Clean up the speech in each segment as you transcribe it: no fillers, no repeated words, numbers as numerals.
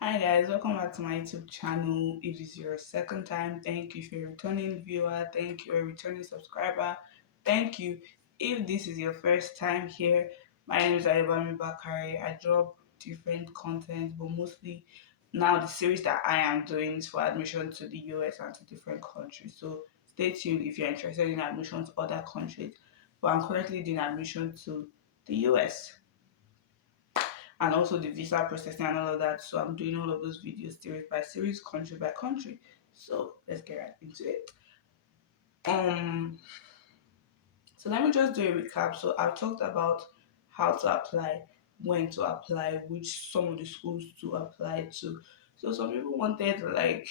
Hi guys, welcome back to my YouTube channel. If this is your second time, thank you. If you're a returning viewer, thank you. A returning subscriber, thank you. If this is your first time here, my name is Ayobami Bakari. I drop different content, but mostly now the series that I am doing is for admission to the US and to different countries. So stay tuned if you're interested in admission to other countries. But I'm currently doing admission to the US and also the visa processing and all of that. So I'm doing all of those videos series by series, country by country. So let's get right into it. Um, so let me just do a recap. So I've talked about how to apply, when to apply, which some of the schools to apply to. So some people wanted like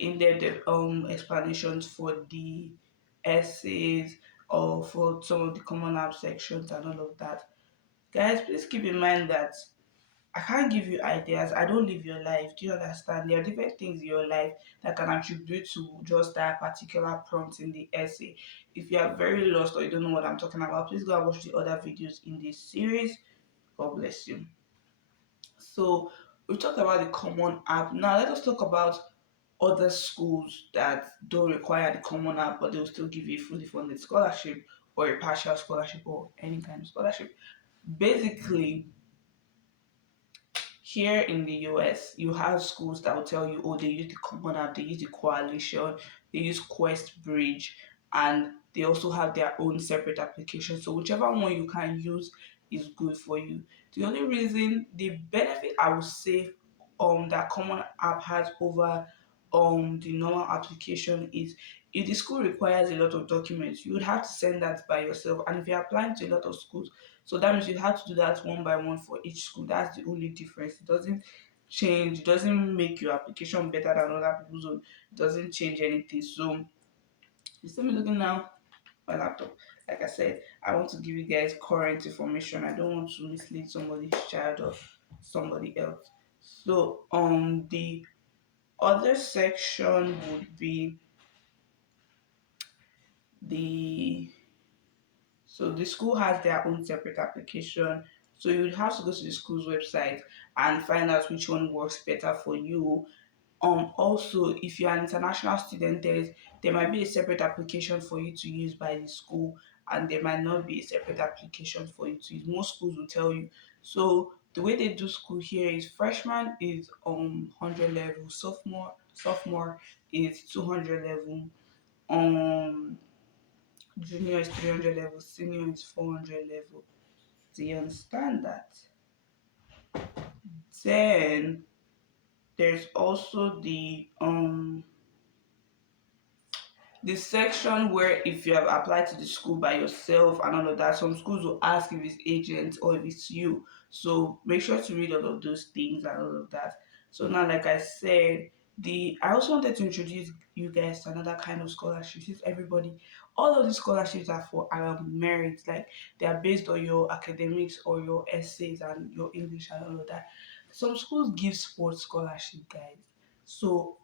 in-depth explanations for the essays or for some of the common app sections and all of that. Guys, please keep in mind that I can't give you ideas. I don't live your life. Do you understand? There are different things in your life that can attribute to just that particular prompt in the essay. If you are very lost or you don't know what I'm talking about, please go and watch the other videos in this series. God bless you. So we've talked about the common app. Now let us talk about other schools that don't require the common app, but they'll still give you a fully funded scholarship or a partial scholarship or any kind of scholarship. Basically, here in the US, you have schools that will tell you, oh, they use the Common App, they use the Coalition, they use Quest Bridge, and they also have their own separate application. So whichever one you can use is good for you. The only reason, the benefit I would say that Common App has over the normal application is if the school requires a lot of documents, you would have to send that by yourself. And if you're applying to a lot of schools, so that means you have to do that one by one for each school. That's the only difference. It doesn't change, it doesn't make your application better than other people's own. It doesn't change anything. So you see me looking now my laptop. Like I said, I want to give you guys current information. I don't want to mislead somebody's child or somebody else. So the other section would be the so the school has their own separate application. So you would have to go to the school's website and find out which one works better for you. Also, if you're an international student, there might be a separate application for you to use by the school, and there might not be a separate application for you to use. Most schools will tell you. So the way they do school here is freshman is 100 level, sophomore is 200 level, um junior is 300 level, senior is 400 level. Do you understand that? Then there's also the section where if you have applied to the school by yourself and all of that, some schools will ask if it's agent or if it's you. So make sure to read all of those things and all of that. So now, like I said, the I also wanted to introduce you guys to another kind of scholarship. Since everybody, all of these scholarships are for merit, like they are based on your academics or your essays and your English and all of that. Some schools give sports scholarship, guys. So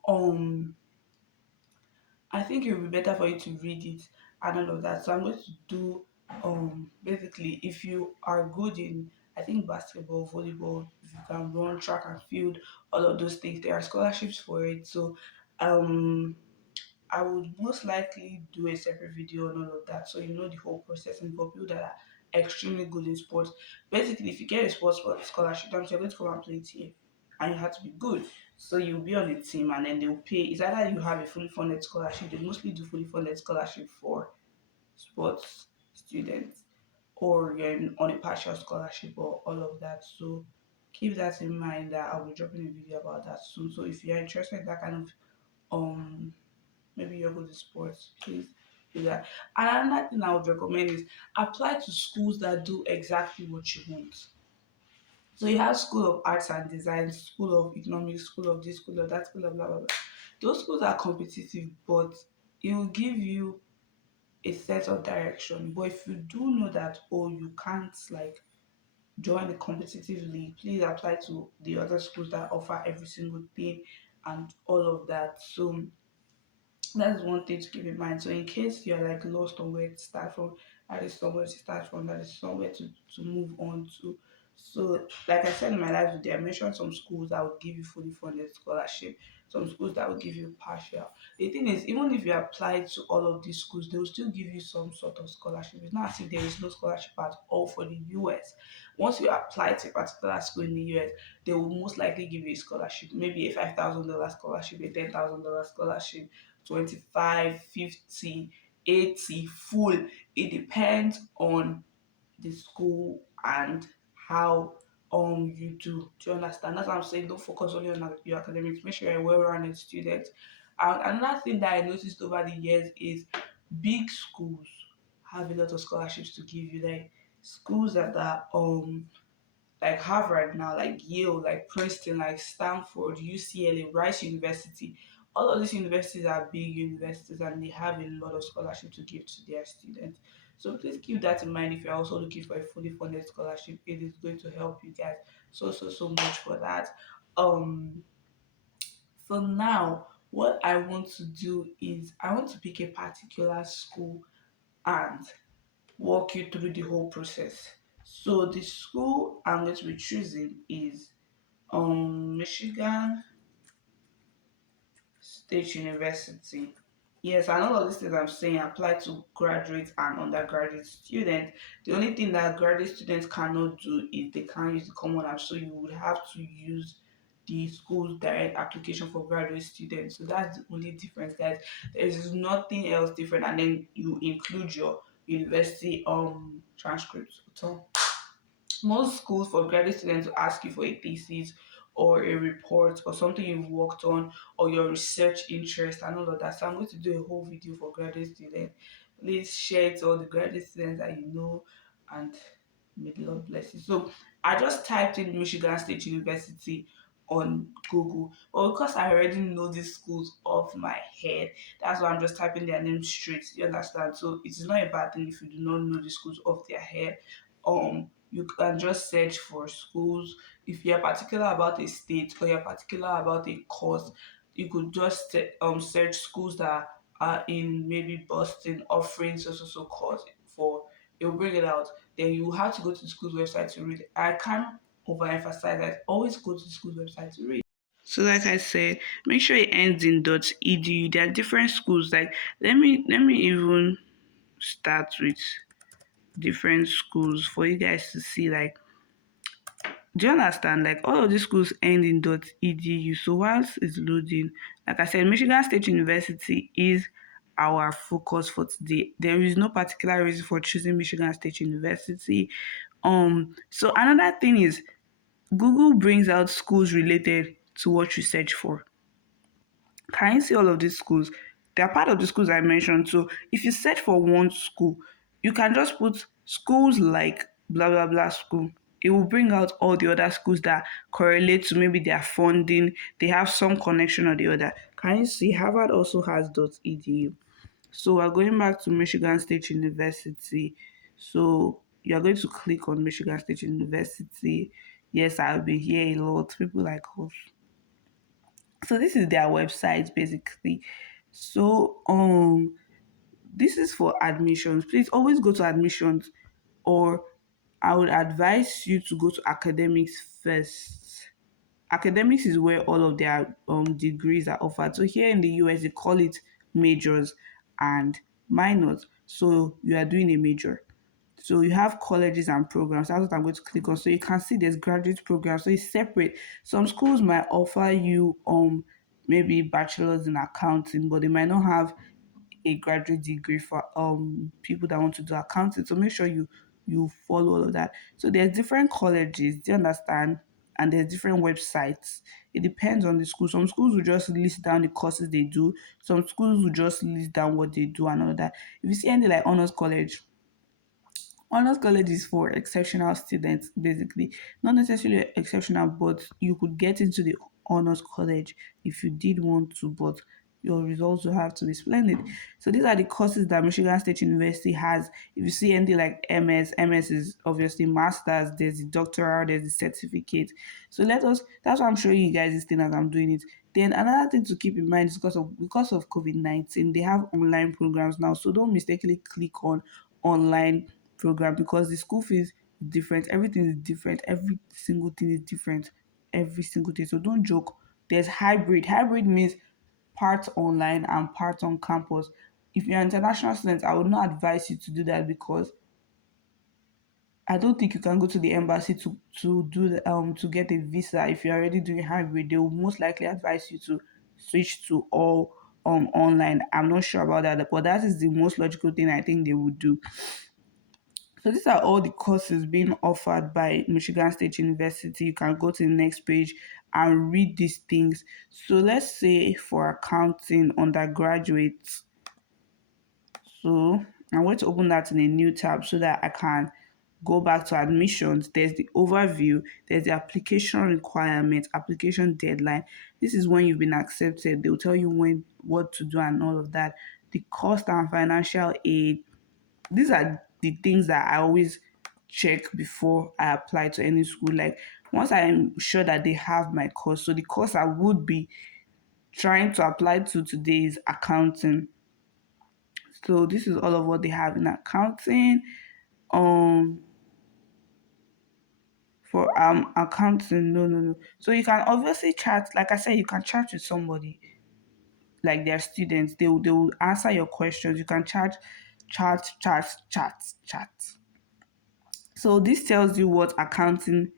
I think it would be better for you to read it and all of that. So I'm going to do basically if you are good in I think basketball, volleyball, if you can run track and field, all of those things, there are scholarships for it. So um I would most likely do a separate video on all of that so you know the whole process and for people that are extremely good in sports. Basically, if you get a sports scholarship, that means you're going to come and play it here and you have to be good. So you'll be on the team and then they'll pay. It's either you have a fully funded scholarship, they mostly do fully funded scholarship for sports students, or you're on a partial scholarship or all of that. So keep that in mind that I'll be dropping a video about that soon. So if you're interested in that kind of um maybe you're good at sports, please do that. And another thing I would recommend is apply to schools that do exactly what you want. So you have School of Arts and Design, School of Economics, School of this, School of that, School of blah blah blah. Those schools are competitive, but it will give you a sense of direction. But if you do know that oh you can't like join the competitive league, please apply to the other schools that offer every single thing and all of that. So that's one thing to keep in mind. So in case you're like lost on where to start from, that is somewhere to start from, that is somewhere to move on to. So, like I said in my last video, I mentioned some schools that will give you fully funded scholarship, some schools that will give you partial. The thing is, even if you apply to all of these schools, they will still give you some sort of scholarship. It's not as if there is no scholarship at all for the US. Once you apply to a particular school in the US, they will most likely give you a scholarship, maybe a $5,000 scholarship, a $10,000 scholarship, 25, 50, 80, full. It depends on the school and how you do. Do you understand? That's what I'm saying. Don't focus only on your academics. Make sure you're a well-rounded student. And another thing that I noticed over the years is big schools have a lot of scholarships to give you. Like schools that are like Harvard now, like Yale, like Princeton, like Stanford, UCLA, Rice University. All of these universities are big universities and they have a lot of scholarship to give to their students. So please keep that in mind if you're also looking for a fully funded scholarship. It is going to help you guys so much for that. Um for now, what I want to do is I want to pick a particular school and walk you through the whole process. So the school I'm going to be choosing is Michigan State University. Yes, and all of these things I'm saying apply to graduate and undergraduate students. The only thing that graduate students cannot do is they can't use the common app, so you would have to use the school's direct application for graduate students. So that's the only difference, guys. There is nothing else different, and then you include your university transcripts. So most schools for graduate students to ask you for a thesis or a report or something you've worked on or your research interest and all of that. So I'm going to do a whole video for graduate students. Please share it to all the graduate students that you know and may the Lord bless you. So I just typed in Michigan State University on Google. But because I already know these schools off my head, that's why I'm just typing their names straight. You understand? So it's not a bad thing if you do not know the schools off their head. You can just search for schools. If you're particular about a state or you're particular about a course, you could just search schools that are in maybe Boston offering so course for, it will bring it out. Then you have to go to the school's website to read it. I can't overemphasize that. Always go to the school's website to read. So like I said, make sure it ends in .edu. There are different schools. Like let me even start with different schools for you guys to see, like, do you understand? Like all of these schools end in .edu. So whilst it's loading, like I said, Michigan State University is our focus for today. There is no particular reason for choosing Michigan State University. So another thing is Google brings out schools related to what you search for. Can you see all of these schools? They are part of the schools I mentioned. So if you search for one school, you can just put schools like blah blah blah school. It will bring out all the other schools that correlate to maybe their funding. They have some connection or the other. Can you see Harvard also has .edu? So we're going back to Michigan State University. So you're going to click on Michigan State University. Yes, I've been here a lot. People like us. So this is their website basically. So this is for admissions. Please always go to admissions, or I would advise you to go to academics first. Academics is where all of their degrees are offered. So here in the US they call it majors and minors. So you are doing a major. So you have colleges and programs. That's what I'm going to click on. So you can see there's graduate programs. So it's separate. Some schools might offer you maybe bachelor's in accounting, but they might not have a graduate degree for people that want to do accounting. So make sure you follow all of that. So there's different colleges, do you understand? And there's different websites. It depends on the school. Some schools will just list down the courses they do. Some schools will just list down what they do and all that. If you see any like honors college, honors college is for exceptional students, basically. Not necessarily exceptional, but you could get into the honors college if you did want to, but your results will have to be splendid. So these are the courses that Michigan State University has. If you see anything like MS is obviously masters, there's the doctoral, there's the certificate. So that's why I'm showing you guys this thing as I'm doing it. Then another thing to keep in mind is because of COVID-19, they have online programs now. So don't mistakenly click on online program because the school fees different. Everything is different. Every single thing is different. Every single thing. So don't joke. There's hybrid. Hybrid means part online and part on campus. If you're an international student, I would not advise you to do that because I don't think you can go to the embassy to do to get a visa if you're already doing hybrid. They will most likely advise you to switch to all online. I'm not sure about that, but that is the most logical thing I think they would do. So these are all the courses being offered by Michigan State University. You can go to the next page and read these things. So let's say for accounting undergraduate, so I'm going to open that in a new tab so that I can go back to admissions. There's the overview, there's the application requirement, application deadline. This is when you've been accepted. They'll tell you when what to do and all of that. The cost and financial aid. These are the things that I always check before I apply to any school. Like once I am sure that they have my course, so the course I would be trying to apply to today is accounting. So this is all of what they have in accounting. Um, for accounting, no. So you can obviously chat. Like I said, you can chat with somebody, like their students. They will answer your questions. You can chat. So this tells you what accounting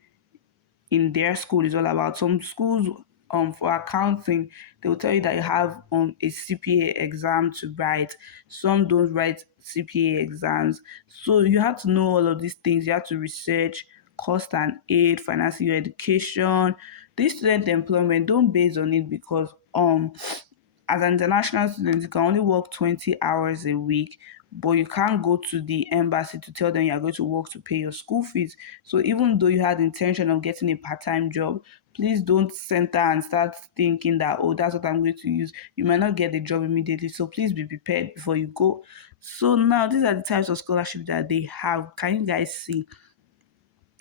in their school is all about. Some schools, for accounting, they will tell you that you have a CPA exam to write. Some don't write CPA exams. So you have to know all of these things. You have to research cost and aid, financing your education. This student employment, don't base on it because as an international student, you can only work 20 hours a week, but you can't go to the embassy to tell them you're going to work to pay your school fees. So even though you had the intention of getting a part-time job, please don't center and start thinking that, oh, that's what I'm going to use. You might not get the job immediately. So please be prepared before you go. So now these are the types of scholarship that they have. Can you guys see?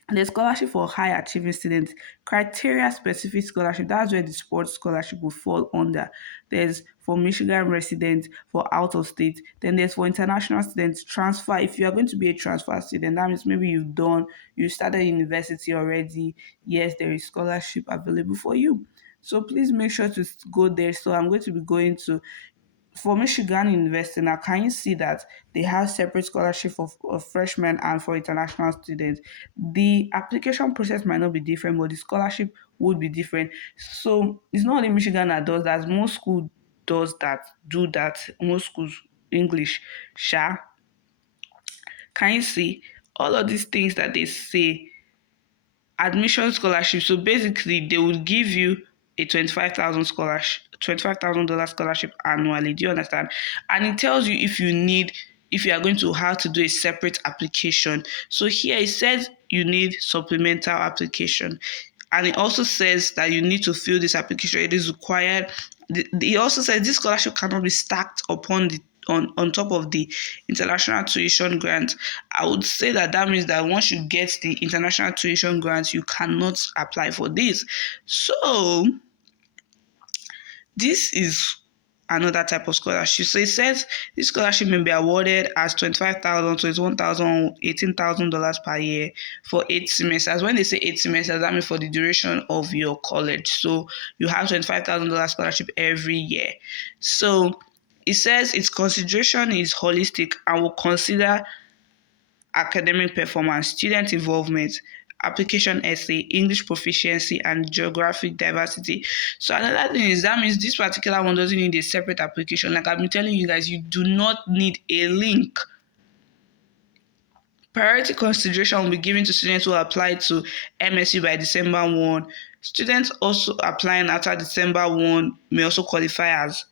The scholarship for high achieving students, criteria specific scholarship, that's where the sports scholarship will fall under. There's for Michigan residents, for out of state. Then there's for international students, transfer. If you are going to be a transfer student, that means maybe you started university already. Yes, there is scholarship available for you. So please make sure to go there. So I'm going to be going to for Michigan University now, can you see that they have separate scholarship of freshmen and for international students? The application process might not be different, but the scholarship would be different. So it's not only Michigan that does that. Most school does that, do that. Most schools English, sha. Can you see all of these things that they say admission scholarship. So basically, they will give you a 25,000 scholarship, $25,000 scholarship annually. Do you understand? And it tells you if you are going to have to do a separate application. So here it says you need supplemental application. And it also says that you need to fill this application. It is required. It also says this scholarship cannot be stacked upon the on top of the international tuition grant. I would say that means that once you get the international tuition grant, you cannot apply for this. So this is another type of scholarship. So it says this scholarship may be awarded as 25,000, 21,000, $18,000 per year for 8 semesters. When they say 8 semesters, that means for the duration of your college. So you have $25,000 scholarship every year. So it says its consideration is holistic and will consider academic performance, student involvement, application essay, English proficiency, and geographic diversity. So another thing is that means this particular one doesn't need a separate application. Like I've been telling you guys, you do not need a link. Priority consideration will be given to students who apply to MSU by December 1. Students also applying after December 1 may also qualify as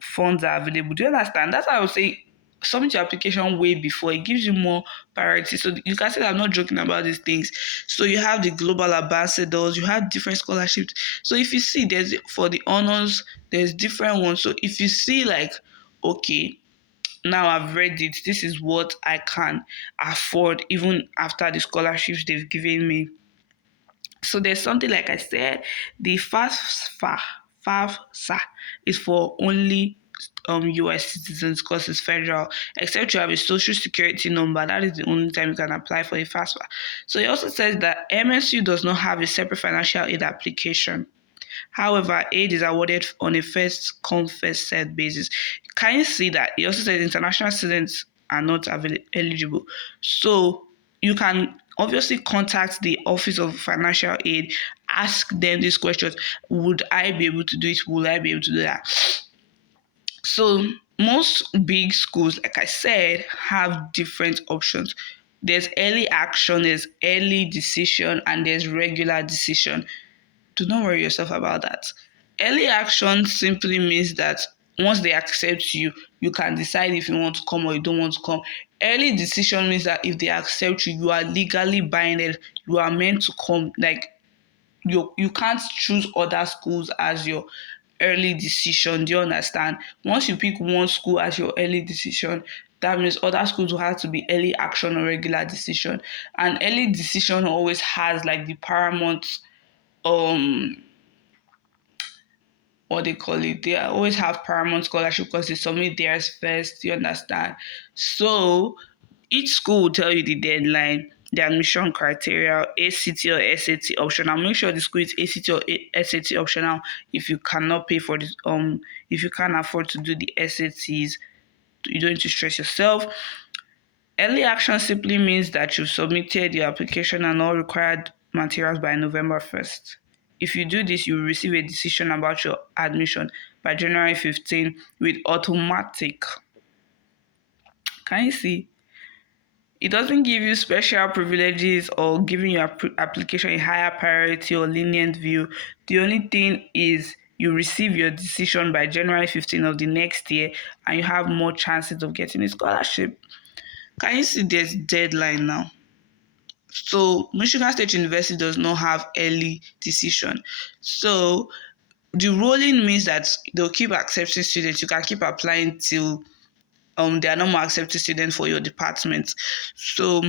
funds are available. Do you understand? That's why I would say submit your application way before. It gives you more priority. So you can see that I'm not joking about these things. So you have the global ambassadors, you have different scholarships. So if you see there's for the honors, there's different ones. So if you see like, okay, now I've read it, this is what I can afford even after the scholarships they've given me. So there's something like I said, the FAFSA is for only US citizens because it's federal. Except you have a social security number, that is the only time you can apply for a FAFSA. So it also says that MSU does not have a separate financial aid application. However, aid is awarded on a first come, first served basis. Can you see that? It also says international students are not eligible. So you can obviously contact the Office of Financial Aid, ask them these questions. Would I be able to do it? Will I be able to do that? So most big schools, like I said, have different options. There's early action, there's early decision, and there's regular decision. Do not worry yourself about that. Early action simply means that once they accept you, you can decide if you want to come or you don't want to come. Early decision means that if they accept you, you are legally binded. You are meant to come. Like you can't choose other schools as your early decision. Do you understand? Once you pick one school as your early decision, that means other schools will have to be early action or regular decision. And early decision always has like the paramount um what they call it. They always have paramount scholarship because they submit theirs first. You understand? So each school will tell you the deadline, the admission criteria, ACT or SAT optional. Make sure the school is ACT or SAT optional if you cannot pay for this. If you can't afford to do the SATs, you don't need to stress yourself. Early action simply means that you've submitted your application and all required materials by November 1st. If you do this, you will receive a decision about your admission by January 15 with automatic. Can you see? It doesn't give you special privileges or giving your application a higher priority or lenient view. The only thing is you receive your decision by January 15 of the next year and you have more chances of getting a scholarship. Can you see there's deadline now? So Michigan State University does not have early decision. So the rolling means that they'll keep accepting students. You can keep applying till they are no more accepting students for your department. So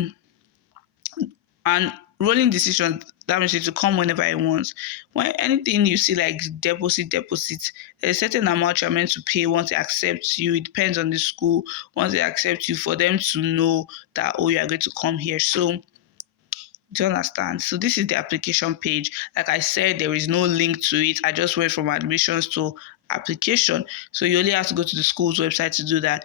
and rolling decisions, that means it will come whenever it wants. When anything you see like deposit, there's a certain amount you're meant to pay once they accept you. It depends on the school. Once they accept you, for them to know that you are going to come here. So do you understand? So this is the application page. Like I said, there is no link to it. I just went from admissions to application. So you only have to go to the school's website to do that.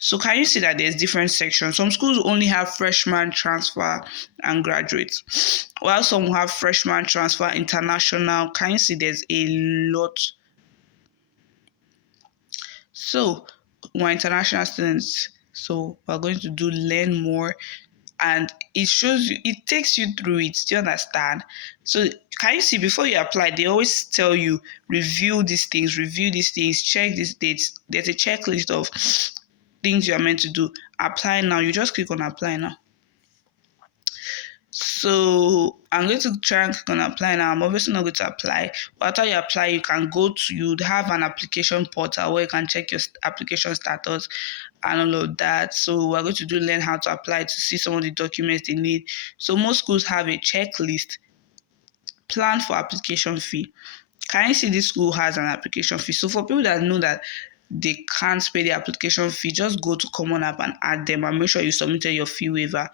So can you see that there's different sections? Some schools only have freshman, transfer, and graduates, while some have freshman, transfer, international. Can you see there's a lot? So we're international students. So we're going to do learn more, and it shows you, it takes you through it. Do you understand? So can you see before you apply, they always tell you review these things, check these dates. There's a checklist of things you are meant to do. Apply now. You just click on apply now. So I'm going to try and click on apply now. I'm obviously not going to apply, but after you apply, you can go to, you'd have an application portal where you can check your application status and all of that. So we're going to do learn how to apply to see some of the documents they need. So most schools have a checklist. Plan for application fee. Can you see this school has an application fee? So for people that know that they can't pay the application fee, just go to Common App and add them and make sure you submitted your fee waiver.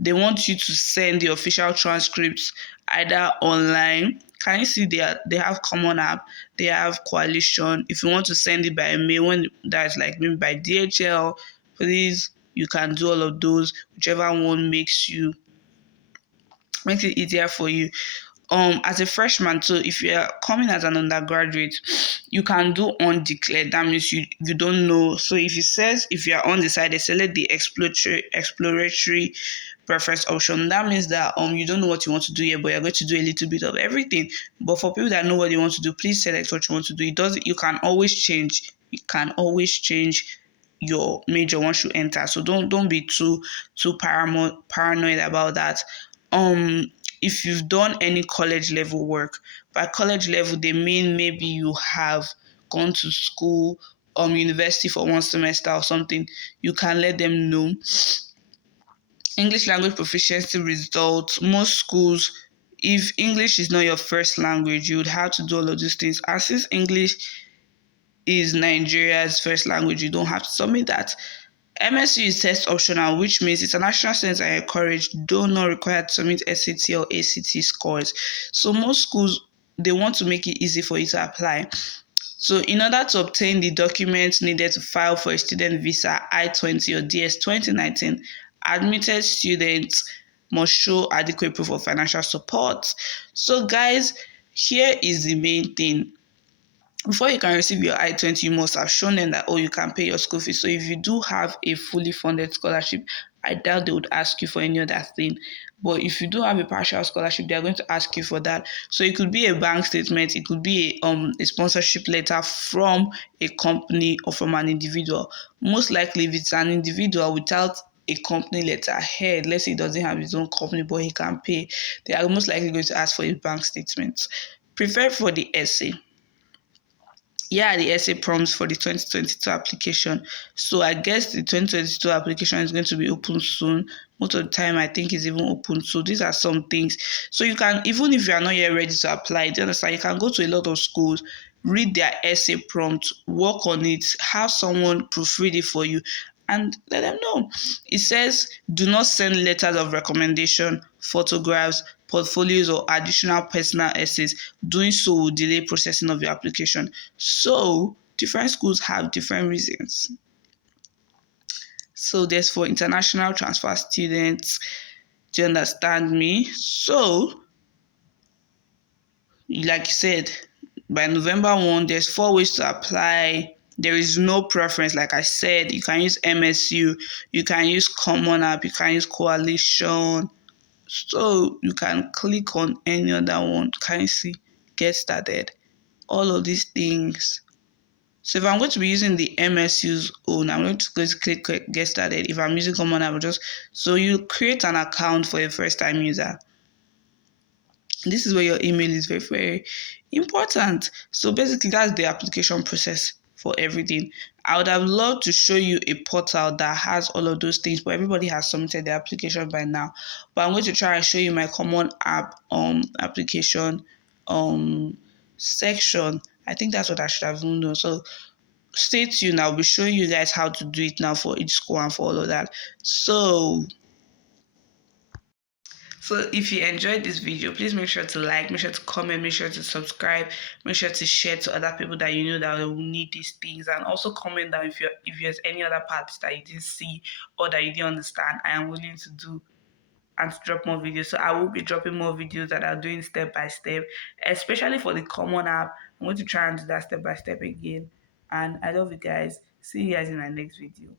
They want you to send the official transcripts either online. Can you see they have Common App, they have Coalition. If you want to send it by mail, when that's like maybe by DHL, please, you can do all of those, whichever one makes it easier for you. As a freshman, so if you are coming as an undergraduate, you can do undeclared. That means you don't know. So if it says if you are undecided, select the exploratory preference option. That means that you don't know what you want to do here, but you're going to do a little bit of everything. But for people that know what they want to do, please select what you want to do. You can always change. You can always change your major once you enter. So don't be too paranoid about that. If you've done any college level work, by college level they mean maybe you have gone to school, university for one semester or something, you can let them know. English language proficiency results. Most schools, if English is not your first language, you would have to do all of these things. And since English is Nigeria's first language, you don't have to submit that. MSU is test optional, which means international students are encouraged, though not required to submit SAT or ACT scores. So most schools, they want to make it easy for you to apply. So in order to obtain the documents needed to file for a student visa I-20 or DS 2019, admitted students must show adequate proof of financial support. So guys, here is the main thing. Before you can receive your I-20, you must have shown them that, oh, you can pay your school fees. So if you do have a fully funded scholarship, I doubt they would ask you for any other thing. But if you do have a partial scholarship, they are going to ask you for that. So it could be a bank statement, it could be a sponsorship letter from a company or from an individual. Most likely, if it's an individual without a company letterhead, let's say he doesn't have his own company but he can pay, they are most likely going to ask for a bank statement. Prepare for the essay. Yeah, the essay prompts for the 2022 application. So I guess the 2022 application is going to be open soon. Most of the time, I think it's even open. So these are some things. So you can, even if you are not yet ready to apply, do you understand? You can go to a lot of schools, read their essay prompt, work on it, have someone proofread it for you, and let them know. It says, do not send letters of recommendation, photographs, portfolios, or additional personal essays. Doing so will delay processing of your application. So, different schools have different reasons. So, there's for international transfer students. Do you understand me? So, like you said, by November 1, there's 4 ways to apply. There is no preference. Like I said, you can use MSU, you can use Common App, you can use Coalition. So you can click on any other one. Can you see? Get started. All of these things. So if I'm going to be using the MSU's own, I'm going to click get started. If I'm using Common App, I'll just so you create an account for a first time user. This is where your email is very, very important. So basically, that's the application process for everything. I would have loved to show you a portal that has all of those things, but everybody has submitted their application by now. But I'm going to try and show you my common app application section. I think that's what I should have done. So stay tuned. I'll be showing you guys how to do it now for each school and for all of that. So if you enjoyed this video, please make sure to like, make sure to comment, make sure to subscribe, make sure to share to other people that you know that will need these things, and also comment down if there's any other parts that you didn't see or that you didn't understand. I am willing to do and to drop more videos. So I will be dropping more videos that are doing step by step, especially for the common app. I'm going to try and do that step by step again. And I love you guys. See you guys in my next video.